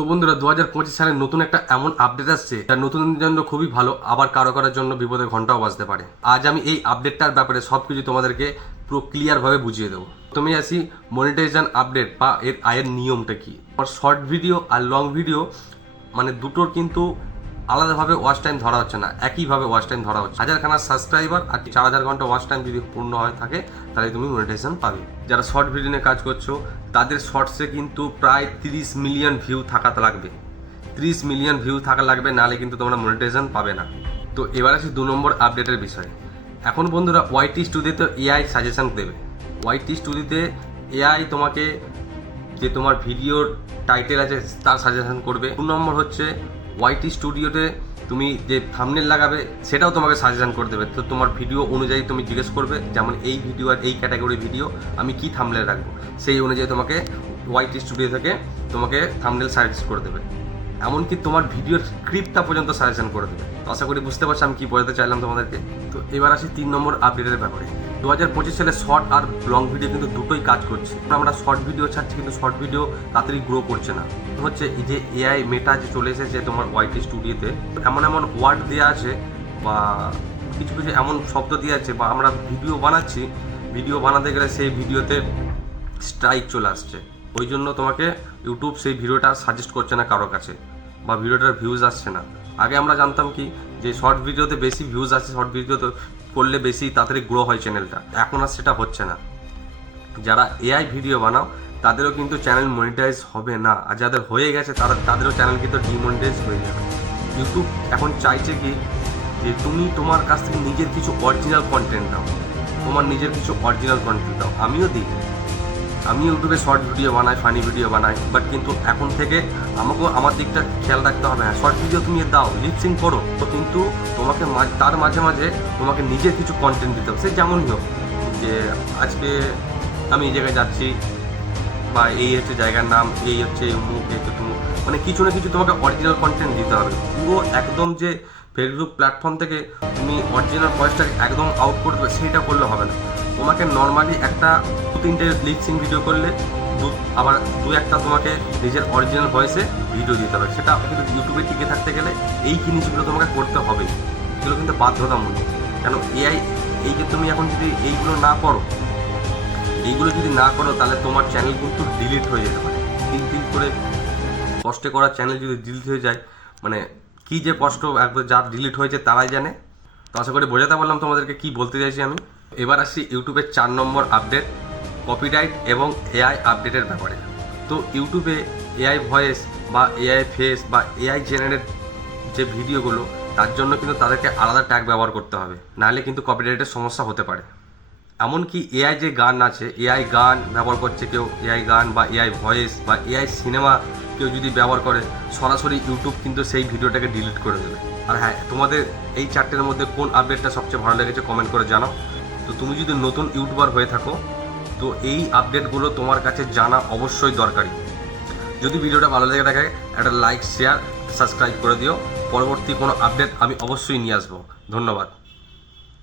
তো বন্ধুরা 2025 সালে নতুন একটা এমন আপডেট আসছে যা নতুনদের জন্য খুবই ভালো, আবার কারো কারোর জন্য বিপদের ঘন্টাও বাজতে পারে। আজ আমি এই আপডেটটার ব্যাপারে সবকিছু তোমাদেরকে পুরো ক্লিয়ারভাবে বুঝিয়ে দেবো। তুমি আসি মনিটাইজেশন আপডেট বা এর আয়ের নিয়মটা কি। শর্ট ভিডিও আর লং ভিডিও মানে দুটোর কিন্তু আলাদাভাবে ওয়াচ টাইম ধরা হচ্ছে না, একইভাবে ওয়াচ টাইম ধরা হচ্ছে। 1000খানা সাবস্ক্রাইবার আর 4000 ঘন্টা ওয়াচ টাইম যদি পূর্ণ হয়ে থাকে তাহলে তুমি মনিটাইজেশন পাবে। যারা শর্ট ভিডিও নিয়ে কাজ করছো তাদের শর্টসে কিন্তু প্রায় 30 মিলিয়ন ভিউ থাকাতে লাগবে, 30 মিলিয়ন ভিউ থাকা লাগবে, নাহলে কিন্তু তোমরা মনিটাইজেশন পাবে না। তো এবার আসি 2 নম্বর আপডেটের বিষয়ে। এখন বন্ধুরা ওয়াইটি স্টুডিওতে এআই সাজেশন দেবে। ওয়াইটি স্টুডিওতে এআই তোমাকে যে তোমার ভিডিওর টাইটেল আছে তার সাজেশন করবে। 2 নম্বর হচ্ছে ওয়াইটি স্টুডিওতে তুমি যে থাম্বনেল লাগাবে সেটাও তোমাকে সাজেশন করে দেবে। তো তোমার ভিডিও অনুযায়ী তুমি জিজ্ঞেস করবে, যেমন এই ভিডিও আর এই ক্যাটাগরি ভিডিও আমি কি থাম্বনেল রাখবো, সেই অনুযায়ী তোমাকে ওয়াইটি স্টুডিও থেকে তোমাকে থাম্বনেল সাজেস্ট করে দেবে। এমনকি তোমার ভিডিওর স্ক্রিপ্টটা পর্যন্ত সাজেশন করে দেবে। তো আশা করি বুঝতে পারছি আমি কি বোঝাতে চাইলাম তোমাদেরকে। তো এবার আসি 3 নম্বর আপডেটের ব্যাপারে। 2025 সালে শর্ট আর লং ভিডিও কিন্তু দুটোই কাজ করছে। আমরা শর্ট ভিডিও ছাড়ছি কিন্তু শর্ট ভিডিও তাড়াতাড়ি গ্রো করছে না। হচ্ছে এই যে এআই মেটা যে চলে এসেছে তোমার ওয়াইটি স্টুডিওতে, এমন এমন ওয়ার্ড দেওয়া আছে বা কিছু কিছু এমন শব্দ দেওয়া আছে, বা আমরা ভিডিও বানাচ্ছি, ভিডিও বানাতে গেলে সেই ভিডিওতে স্ট্রাইক চলে আসছে। ওই জন্য তোমাকে ইউটিউব সেই ভিডিওটা সাজেস্ট করছে না কারোর কাছে, বা ভিডিওটার ভিউজ আসছে না। আগে আমরা জানতাম কি যে শর্ট ভিডিওতে বেশি ভিউজ আসছে, শর্ট ভিডিওতে করলে বেশি তাড়াতাড়ি গ্রো হয় চ্যানেলটা। এখন আর সেটা হচ্ছে না। যারা এআই ভিডিও বানাও তাদেরও কিন্তু চ্যানেল মনিটাইজ হবে না, আর যাদের হয়ে গেছে তাদেরও চ্যানেল কিন্তু ডিমনিটাইজ হয়ে যাবে। ইউটিউব এখন চাইছে কি যে তুমি তোমার কাছ থেকে নিজের কিছু অরিজিনাল কন্টেন্ট দাও, তোমার নিজের কিছু অরিজিনাল কন্টেন্ট দাও। আমিও দিই, আমি ইউটিউবে শর্ট ভিডিও বানাই, ফানি ভিডিও বানাই, বাট কিন্তু এখন থেকে আমাকেও আমার দিকটা খেয়াল রাখতে হবে। হ্যাঁ, শর্ট ভিডিও তুমি দাও, লিপসিং করো, তো কিন্তু তোমাকে তার মাঝে মাঝে তোমাকে নিজের কিছু কন্টেন্ট দিতে হবে। সে যেমনই হোক, যে আজকে আমি এই জায়গায় যাচ্ছি, বা এই হচ্ছে জায়গার নাম, এই হচ্ছে মুখ, এই তো তুমি, মানে কিছু না কিছু তোমাকে অরিজিনাল কন্টেন্ট দিতে হবে। পুরো একদম যে ফেসবুক প্ল্যাটফর্ম থেকে তুমি অরিজিনাল ভয়েসটাকে একদম আউট করে দেবে সেইটা করলে হবে না। তোমাকে নর্মালি একটা 2-3টে লিপসিং ভিডিও করলে আবার 2-1টা তোমাকে নিজের অরিজিনাল ভয়েসে ভিডিও দিতে হবে। সেটা কিন্তু ইউটিউবে টিকে থাকতে গেলে এই জিনিসগুলো তোমাকে করতে হবে, এগুলো কিন্তু বাধ্যতামূলক। কেন এআই এই যে তুমি এখন যদি এইগুলো না করো তাহলে তোমার চ্যানেল কিন্তু ডিলিট হয়ে যেতে পারে। 3 করে কষ্টে করা চ্যানেল যদি ডিলিট হয়ে যায়, মানে কি যে কষ্ট একবার যার ডিলিট হয়েছে তারাই জানে। তো আশা করি বোঝাতে পারলাম তোমাদেরকে কি বলতে চাইছি আমি। এবার আসি ইউটিউবের 4 নম্বর আপডেট, কপিরাইট এবং এআই আপডেটের ব্যাপারে। তো ইউটিউবে এআই ভয়েস বা এআই ফেস বা এআই জেনারেট যে ভিডিওগুলো, তার জন্য কিন্তু তাদেরকে আলাদা ট্যাগ ব্যবহার করতে হবে, নাহলে কিন্তু কপিরাইটের সমস্যা হতে পারে। এমনকি এআই যে গান আছে, এআই গান ব্যবহার করছে কেউ, এআই গান বা এআই ভয়েস বা এআই সিনেমা কেউ যদি ব্যবহার করে, সরাসরি ইউটিউব কিন্তু সেই ভিডিওটাকে ডিলিট করে দেবে। আর হ্যাঁ, তোমাদের এই 4টের মধ্যে কোন আপডেটটা সবচেয়ে ভালো লেগেছে কমেন্ট করে জানাও। তো তুমি যদি নতুন ইউটিউবার হয়ে থাকো তো এই আপডেটগুলো তোমার কাছে জানা অবশ্যই দরকারি। যদি ভিডিওটা ভালো লেগে থাকে একটা লাইক, শেয়ার, সাবস্ক্রাইব করে দিও। পরবর্তী কোনো আপডেট আমি অবশ্যই নিয়ে আসবো। ধন্যবাদ।